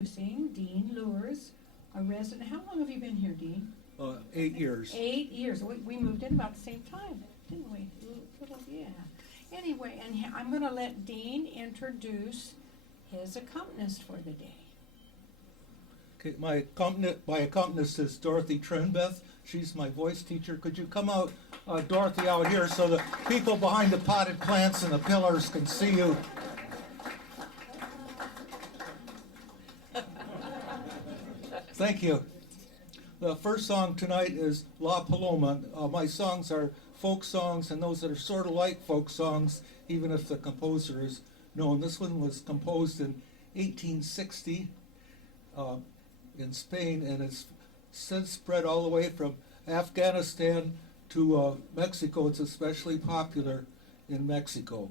Introducing Dean Luehrs, a resident. How long have you been here, Dean? 8 years. 8 years. We moved in about the same time, didn't we? Yeah. Anyway, and I'm going to let Dean introduce his accompanist for the day. Okay, my accompanist is Dorothy Trenbeth. She's my voice teacher. Could you come out, Dorothy, out here so the people behind the potted plants and the pillars can see you? Thank you. The first song tonight is La Paloma. My songs are folk songs, and those that are sort of like folk songs, even if the composer is known. This one was composed in 1860 in Spain, and it's since spread all the way from Afghanistan to Mexico. It's especially popular in Mexico.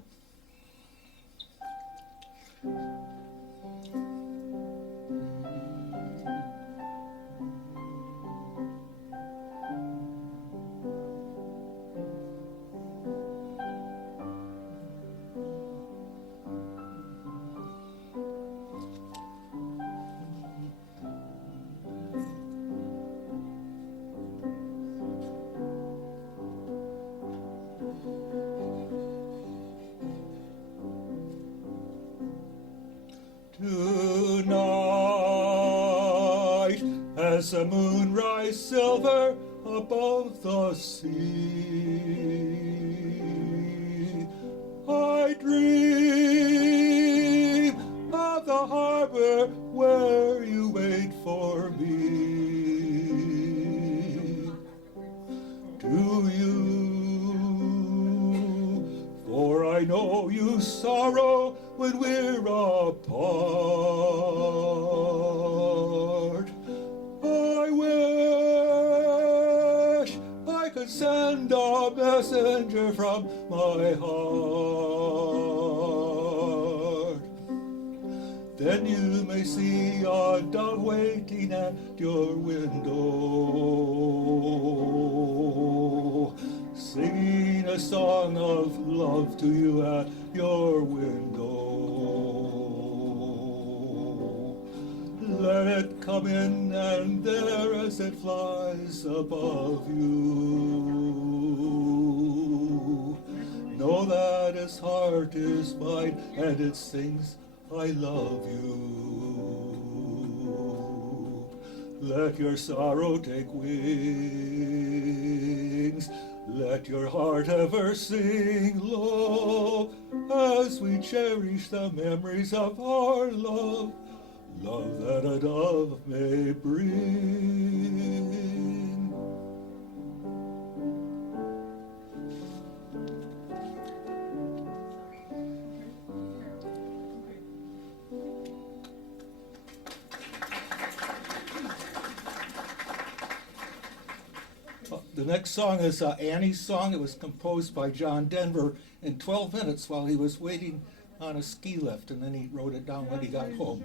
Tonight, as the moon rises silver above the sea, I dream of the harbor where you wait for me. Do you? For I know you sorrow when we're apart. I wish I could send a messenger from my heart. Then you may see a dove waiting at your window, singing a song of love to you at your window. Let it come in, and there as it flies above you, know that its heart is mine, and it sings, I love you. Let your sorrow take wings, let your heart ever sing low, as we cherish the memories of our love, love that a dove may bring. The next song is Annie's Song. It was composed by John Denver in 12 minutes while he was waiting on a ski lift, and then he wrote it down when he got home.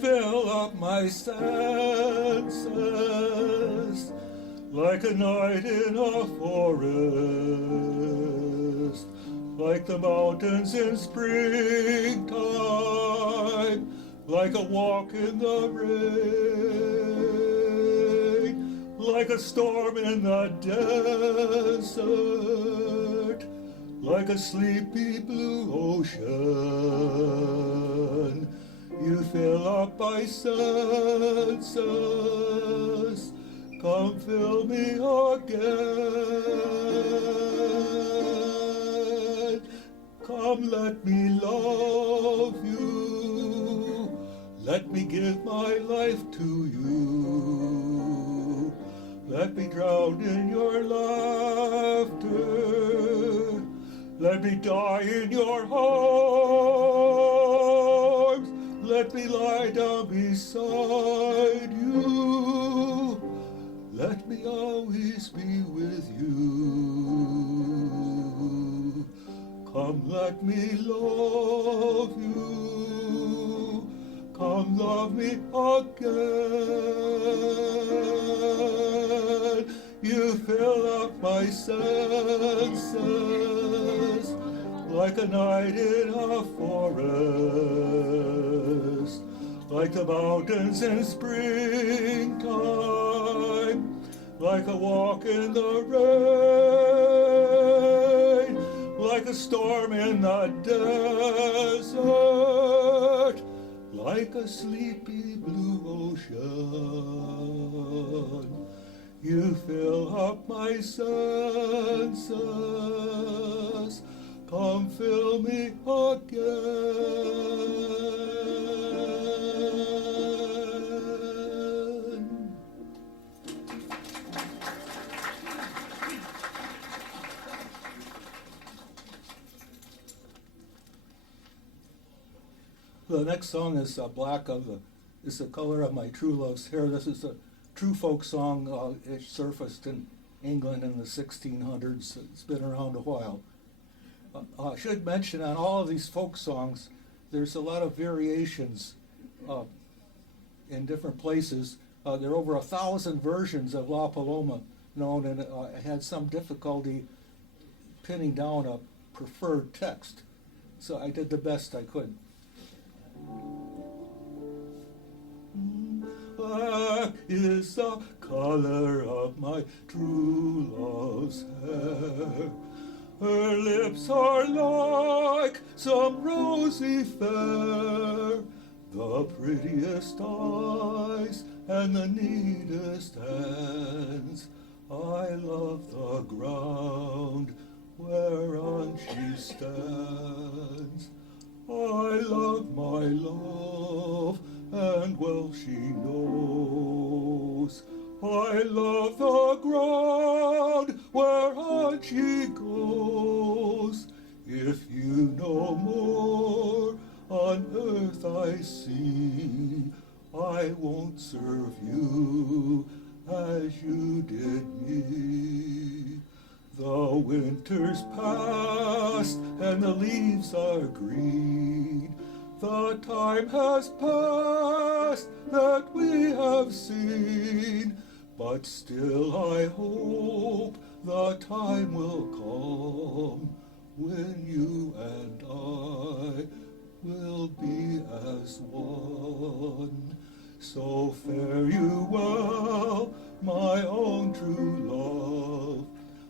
Fill up my senses like a night in a forest, like the mountains in springtime, like a walk in the rain, like a storm in the desert, like a sleepy blue ocean. You fill up my senses, come fill me again. Come, let me love you, let me give my life to you, let me drown in your laughter, let me die in your arms, let me lie down beside you, let me always be with you. Come, let me love you, come love me again. my senses, like a night in a forest, like the mountains in springtime, like a walk in the rain, like a storm in the desert, like a sleepy blue ocean. You fill up my senses, come fill me again. The next song is is the color of my true love's hair. This is a true folk song. It surfaced in England in the 1600s. It's been around a while. I should mention on all of these folk songs, there's a lot of variations in different places. There are over 1,000 versions of La Paloma known, and I had some difficulty pinning down a preferred text. So I did the best I could. Black is the color of my true love's hair. Her lips are like some rosy fair, the prettiest eyes and the neatest hands. I love the ground whereon she stands. I love my love, and well she knows. I love the ground whereon she goes. If you no more on earth I see, I won't serve you as you did me. The winter's past and the leaves are green. The time has passed that we have seen, but still I hope the time will come when you and I will be as one. So fare you well, my own true love.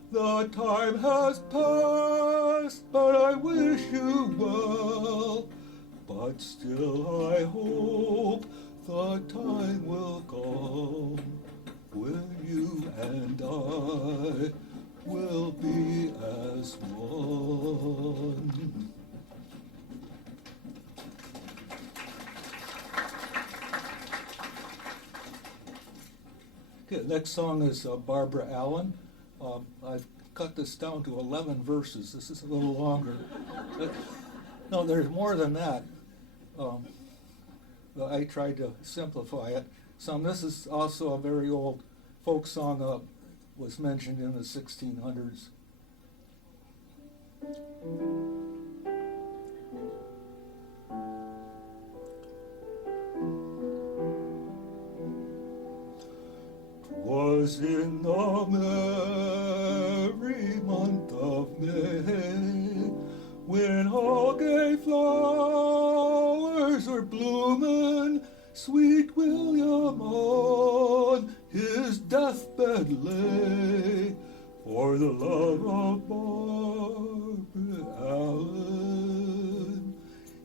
The time has passed, but I wish you well. But still I hope the time will come when you and I will be as one. Okay, next song is Barbara Allen. I've cut this down to 11 verses. This is a little longer. No, there's more than that. I tried to simplify it. This is also a very old folk song, was mentioned in the 1600s. Was in the merry month of May, when all gay flowers were blooming, sweet William on his deathbed lay, for the love of Barbara Allen.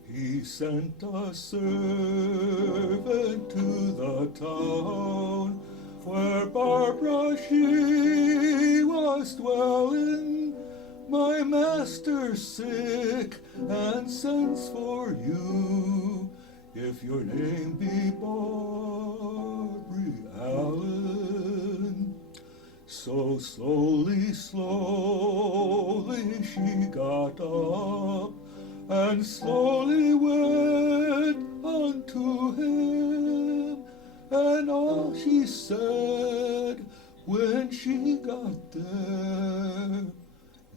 He sent a servant to the town, where Barbara she was dwelling. My master's sick and sends for you, if your name be Barbara Allen. So slowly, slowly she got up, and slowly went unto him. And all she said when she got there,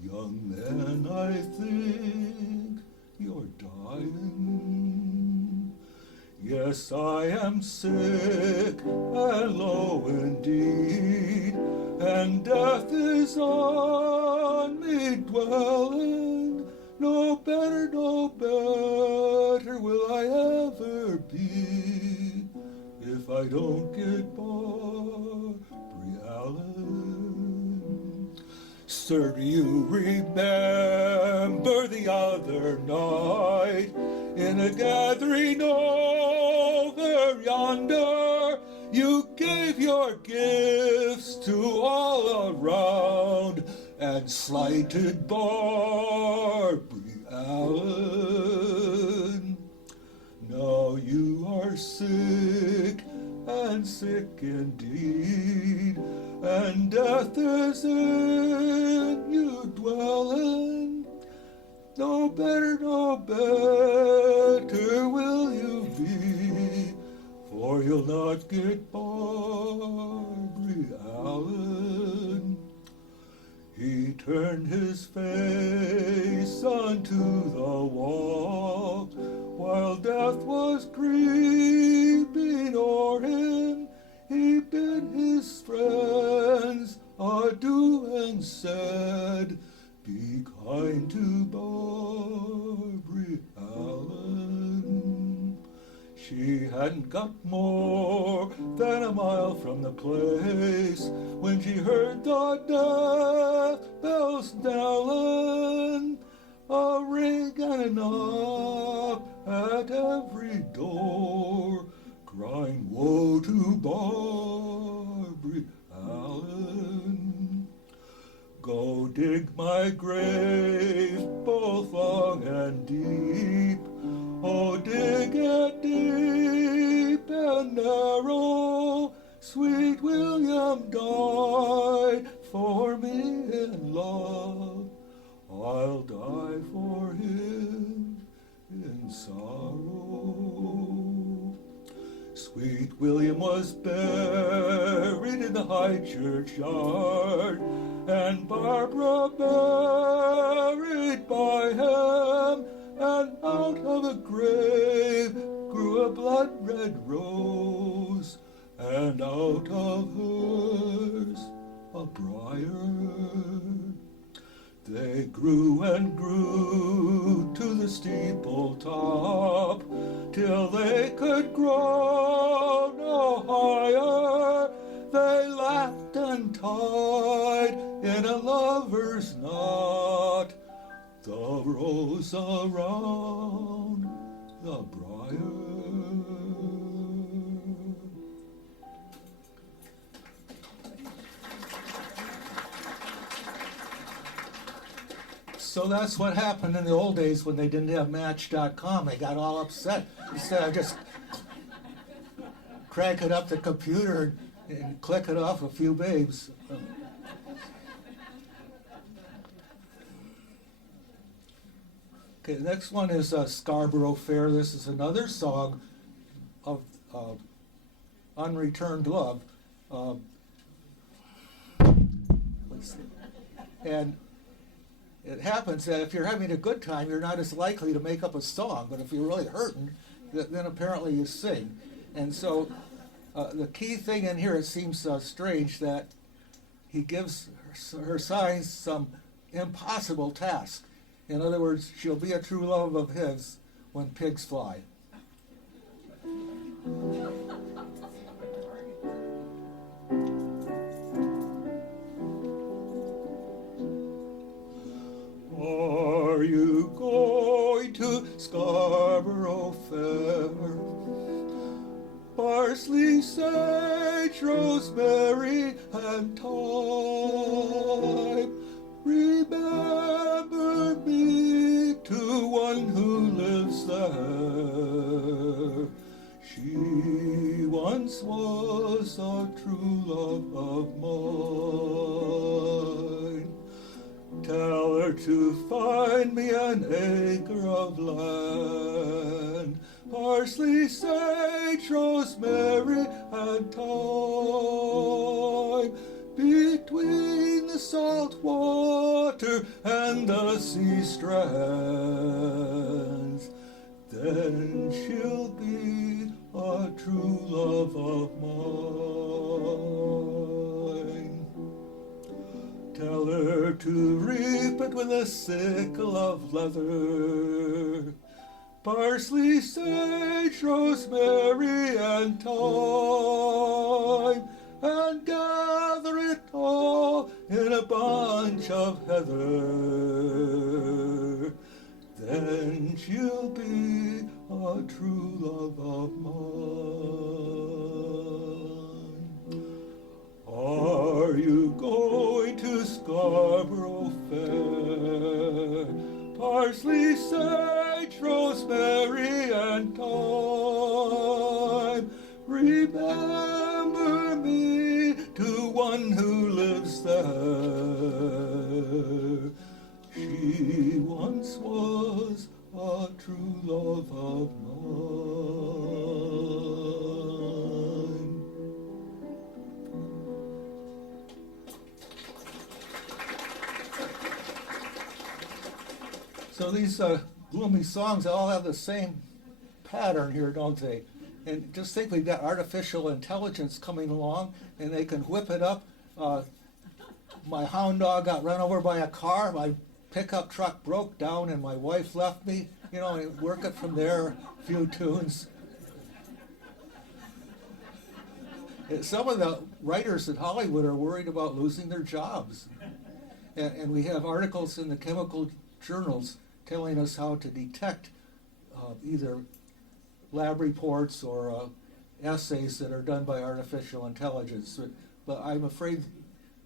young man, I think you're dying. Yes, I am sick and low indeed, and and death is on me dwelling. No better will I ever be if I don't get Barbary Allen. Sir, do you remember the other night in a gathering over yonder? You gave your gifts to all around and slighted Barbary Allen. Now you are sick and sick indeed, and death is in you dwelling. No better will you be, for you'll not get Barbary Allen. He turned his face unto the wall, while death was creeping o'er him. He bid his friends adieu and said, be kind to Barbary Allen. She hadn't got more than a mile from the place when she heard the death bells knelling, a ring and a knock at every door, crying woe to Barbary Allen. Go dig my grave both long and deep, oh, dig it deep and narrow. Sweet William died for me in love. I'll die for him in sorrow. Sweet William was buried in the high churchyard, and Barbara buried by him, and out of a grave grew a blood-red rose, and out of hers a briar. They grew and grew to the steeple top, till they could grow no higher. They laughed and tied in a lover's knot the rose around the briar. So that's what happened in the old days when they didn't have Match.com. They got all upset. Instead of just cranking up the computer and clicking off a few babes. Okay, the next one is Scarborough Fair. This is another song of unreturned love. And it happens that if you're having a good time, you're not as likely to make up a song. But if you're really hurting, then apparently you sing. And so the key thing in here, it seems strange that he gives her signs some impossible task. In other words, she'll be a true love of his when pigs fly. Are you going to Scarborough Fair? Parsley, sage, rosemary, and thyme. Remember me to one who lives there. She once was a true love of mine. Tell her to find me an acre of land, parsley, sage, rosemary, and thyme, between the salt water and the sea strands. Then she'll be a true love of mine. Never to reap it with a sickle of leather. Parsley, sage, rosemary, and thyme, and gather it all in a bunch of heather. Then she'll be a true love of mine. Are you going to Scarborough Fair? Parsley, sage, rosemary, and thyme. Remember me to one who lives there. She once was a true love of mine. So these gloomy songs all have the same pattern here, don't they? And just think we've got artificial intelligence coming along, and they can whip it up. My hound dog got run over by a car. My pickup truck broke down, and my wife left me. You know, and work it from there, a few tunes. Some of the writers in Hollywood are worried about losing their jobs. And we have articles in the chemical journals telling us how to detect either lab reports or essays that are done by artificial intelligence. But I'm afraid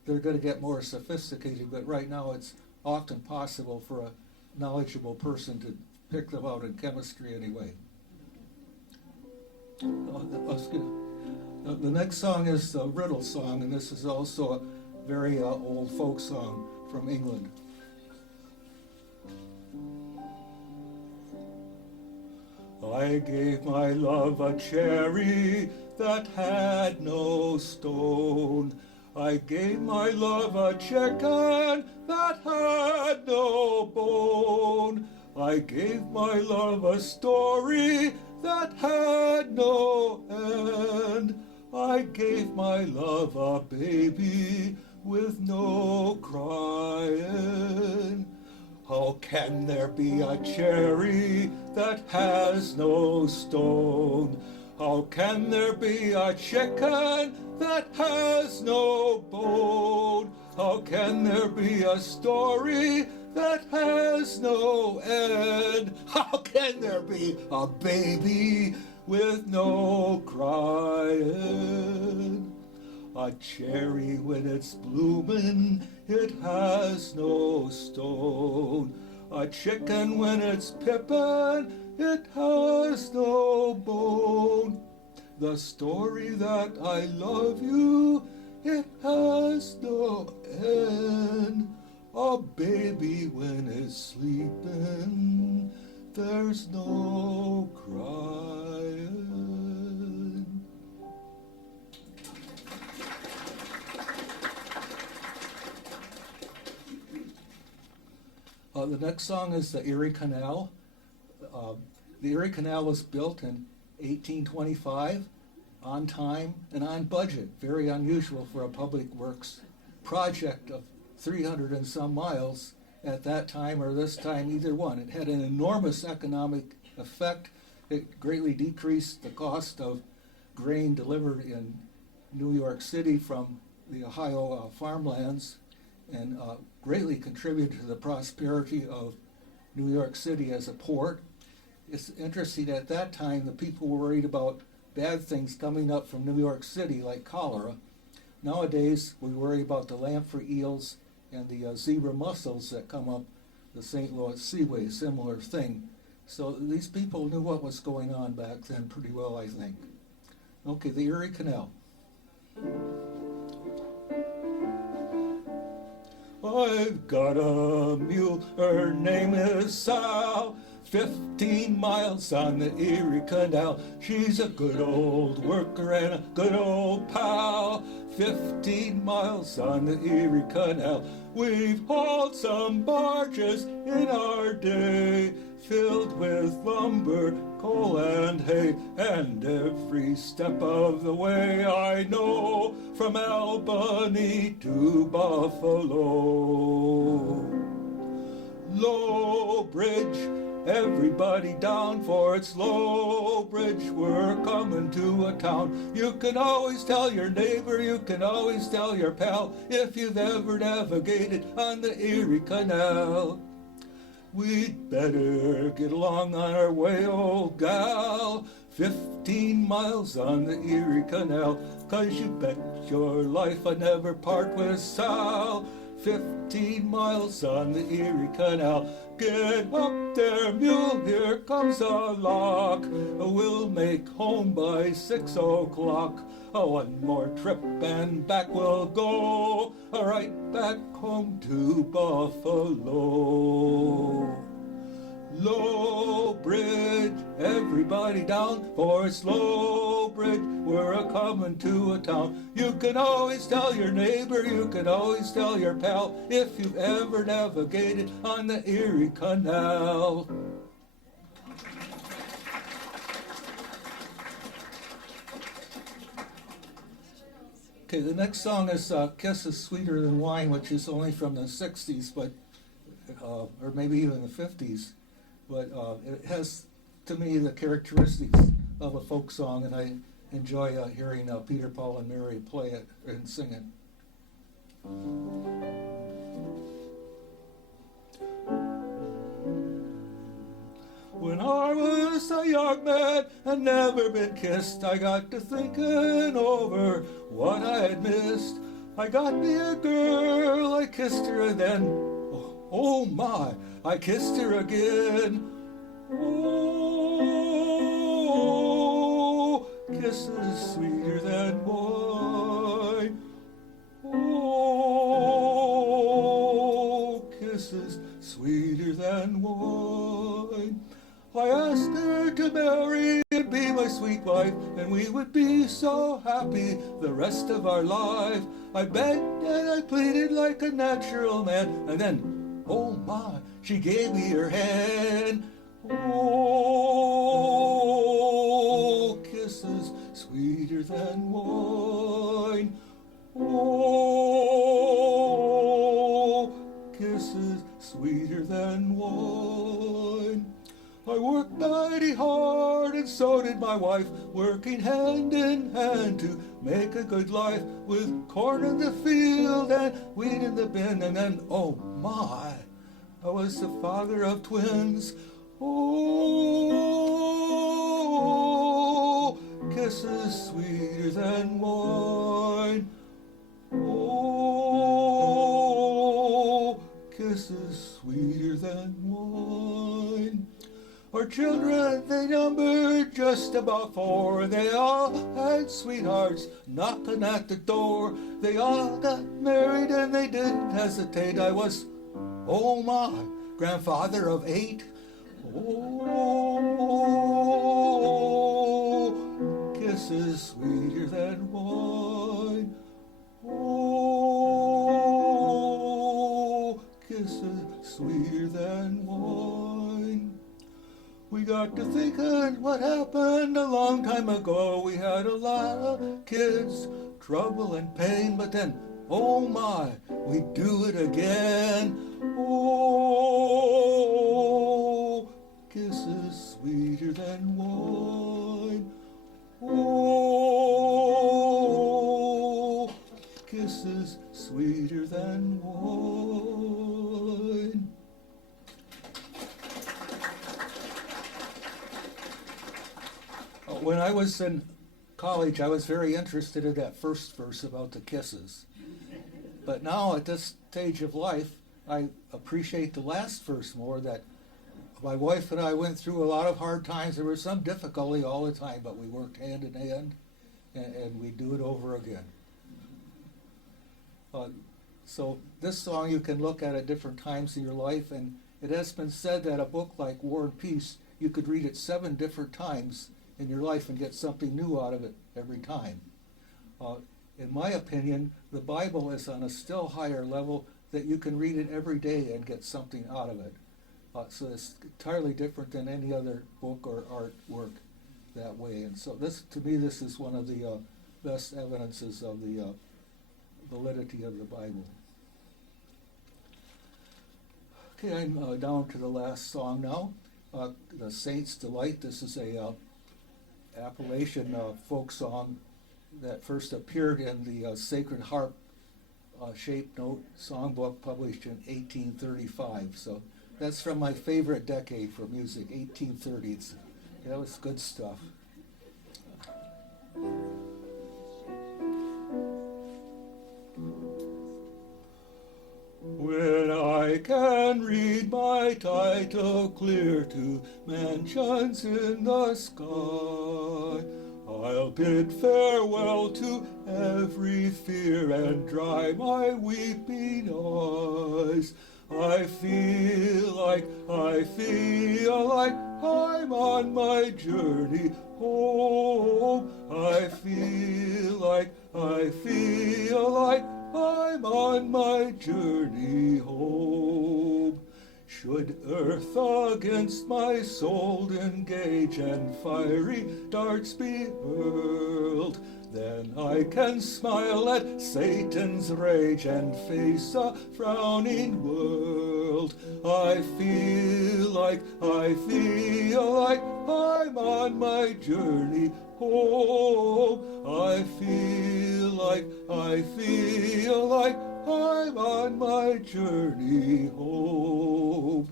they're going to get more sophisticated, but right now it's often possible for a knowledgeable person to pick them out in chemistry anyway. The next song is the riddle song, and this is also a very old folk song from England. I gave my love a cherry that had no stone. I gave my love a chicken that had no bone. I gave my love a story that had no end. I gave my love a baby with no crying. How can there be a cherry that has no stone? How can there be a chicken that has no bone? How can there be a story that has no end? How can there be a baby with no crying? A cherry when it's bloomin', it has no stone. A chicken when it's pippin', it has no bone. The story that I love you, it has no end. A baby when it's sleeping, there's no crying. The next song is the Erie Canal. The Erie Canal was built in 1825, on time and on budget. Very unusual for a public works project of 300 and some miles at that time or this time, either one. It had an enormous economic effect. It greatly decreased the cost of grain delivered in New York City from the Ohio farmlands, and greatly contributed to the prosperity of New York City as a port. It's interesting, at that time the people were worried about bad things coming up from New York City like cholera. Nowadays we worry about the lamprey eels and the zebra mussels that come up the St. Louis Seaway, similar thing. So these people knew what was going on back then pretty well, I think. Okay, the Erie Canal. I've got a mule, her name is Sal, 15 miles on the Erie Canal. She's a good old worker and a good old pal, 15 miles on the Erie Canal. We've hauled some barges in our day, filled with lumber coal and hay, and every step of the way I know, from Albany to Buffalo. Low Bridge, everybody down for it's Low Bridge, we're coming to a town. You can always tell your neighbor, you can always tell your pal, if you've ever navigated on the Erie Canal. We'd better get along on our way, old gal. 15 miles on the Erie Canal, 'cause you bet your life I'd never part with Sal. 15 miles on the Erie Canal. Get up there, mule, here comes a lock. We'll make home by 6 o'clock. One more trip and back we'll go, right back home to Buffalo. Low Bridge, everybody down for it's Low Bridge, we're a-comin' to a town. You can always tell your neighbor, you can always tell your pal, if you've ever navigated on the Erie Canal. Okay, the next song is Kisses Sweeter Than Wine, which is only from the 60s, but or maybe even the 50s. But it has, to me, the characteristics of a folk song, and I enjoy hearing Peter, Paul, and Mary play it and sing it. When I was a young man and never been kissed, I got to thinking over what I had missed. I got me a girl, I kissed her, and then, oh my, I kissed her again. Oh, kisses sweeter than wine. Oh, kisses sweeter than wine. I asked her to marry and be my sweet wife, and we would be so happy the rest of our life. I begged and I pleaded like a natural man, and then, oh my, she gave me her hand. Oh, kisses sweeter than wine. Oh, kisses sweeter than wine. I worked mighty hard, and so did my wife, working hand in hand to make a good life, with corn in the field and wheat in the bin, and then, oh my, I was the father of twins. Oh, kisses sweeter than wine. Oh, kisses sweeter than wine. Our children, they numbered just about 4, and they all had sweethearts knocking at the door. They all got married and they didn't hesitate. I was, oh my, grandfather of 8. Oh, kisses sweeter than wine. Oh, kisses sweeter than wine. We got to thinking what happened a long time ago. We had a lot of kids, trouble and pain, but then, oh my, we do it again. Oh, kisses sweeter than wine. Oh, kisses sweeter than wine. When I was in college, I was very interested in that first verse about the kisses. But now at this stage of life, I appreciate the last verse more, that my wife and I went through a lot of hard times. There was some difficulty all the time, but we worked hand in hand, and we do it over again. So this song you can look at different times in your life, and it has been said that a book like War and Peace, you could read it 7 different times in your life and get something new out of it every time. In my opinion, the Bible is on a still higher level, that you can read it every day and get something out of it. So it's entirely different than any other book or artwork that way. And so this, to me, this is one of the best evidences of the validity of the Bible. Okay, I'm down to the last song now. The Saints' Delight. This is a Appalachian folk song that first appeared in the Sacred Harp shape note songbook published in 1835. So that's from my favorite decade for music, 1830s. That was good stuff. When I can read my title clear to mansions in the sky, I'll bid farewell to every fear and dry my weeping eyes. I feel like I'm on my journey home. I feel like I'm on my journey home. Should earth against my soul engage and fiery darts be hurled, then I can smile at Satan's rage and face a frowning world. I feel like I'm on my journey home. I feel like I'm on my journey home.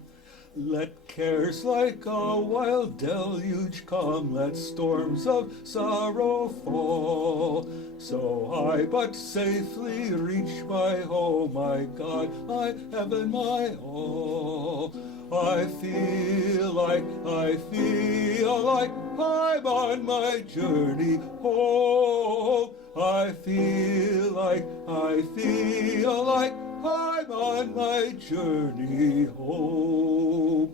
Let cares like a wild deluge come, let storms of sorrow fall, so I but safely reach my home, my God, my heaven, my all. I feel like I'm on my journey home. I feel like I'm on my journey home.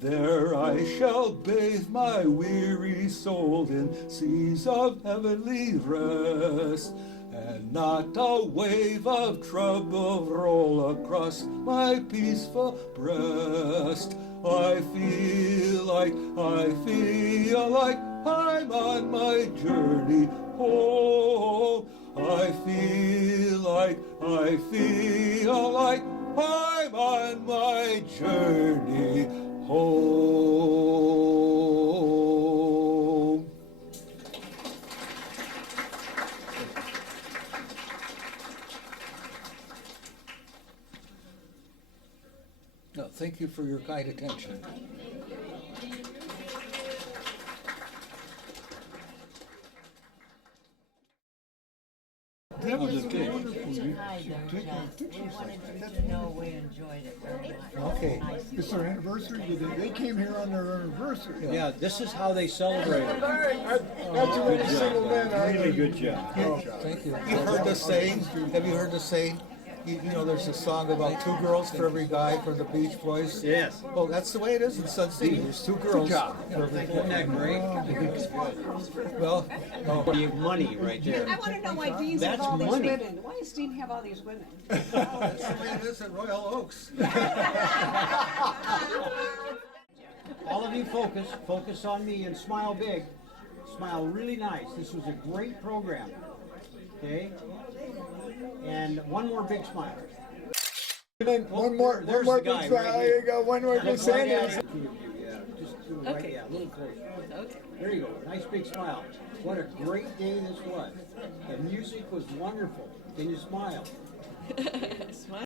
There I shall bathe my weary soul in seas of heavenly rest, and not a wave of trouble roll across my peaceful breast. I feel like I'm on my journey home. I feel like I'm on my journey home. No, thank you for your kind attention. That was wonderful. You took pictures like that. That's wonderful. We enjoyed it very much. Okay. It's their anniversary. They came here on their anniversary. Yeah, this is how they celebrate it. That's a really single man. Really good job. Thank you. You've heard the saying? Have you heard the saying? You know, there's a song about 2 girls for every guy for the Beach Boys. Yes. Well, that's the way it is in Sun City. There's 2 girls. job. For every Isn't that great? Well, no. Money right there. I want to know why Dean's That's have all these money. women. Why does Dean have all these women? That's the way it is at Royal Oaks. All of you focus on me and smile big. Smile really nice. This was a great program. Okay? And one more big smile. And then one more There's big the guy smile. right There here. you go. One more big Look right at Sanders. it. Yeah, just to the right, Okay. yeah, a little closer. Okay. There you go. Nice big smile. What a great day this was. The music was wonderful. Can you smile? Smile.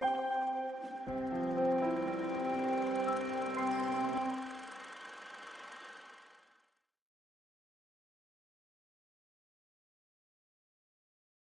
Thank